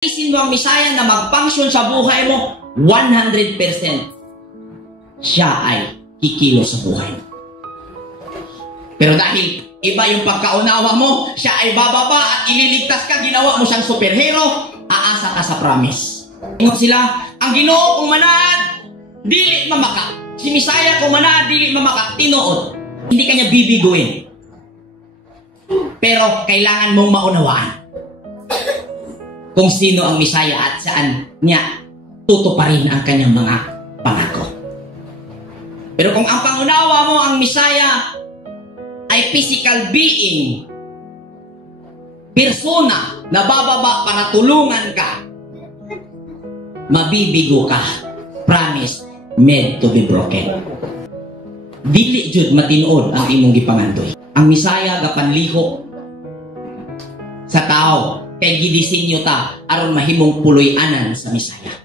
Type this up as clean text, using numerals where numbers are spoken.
Isin mo ang Misaya na mag-function sa buhay mo, 100% siya ay kikilos sa buhay mo. Pero dahil iba yung pagkaunawa mo, siya ay bababa at ililigtas ka, ginawa mo siyang superhero, aasa ka sa promise. Ingon sila, ang Ginoo kung manaad, dili mamaka. Si Misaya kung manaad, dili mamaka, tinuod. Hindi kanya bibiguin. Pero kailangan mong maunawaan kung sino ang Misaya at saan niya tutuparin ang kanyang mga pangako. Pero kung ang pangunawa mo ang Misaya ay physical being, persona na bababa para tulungan ka, mabibigo ka. Promise, made to be broken. Dili jud matinuod ang imong gipangandoy. Ang Misaya gapanliho sa tao kay gidisenyo ta aron mahimong puloy-anan sa Misaya.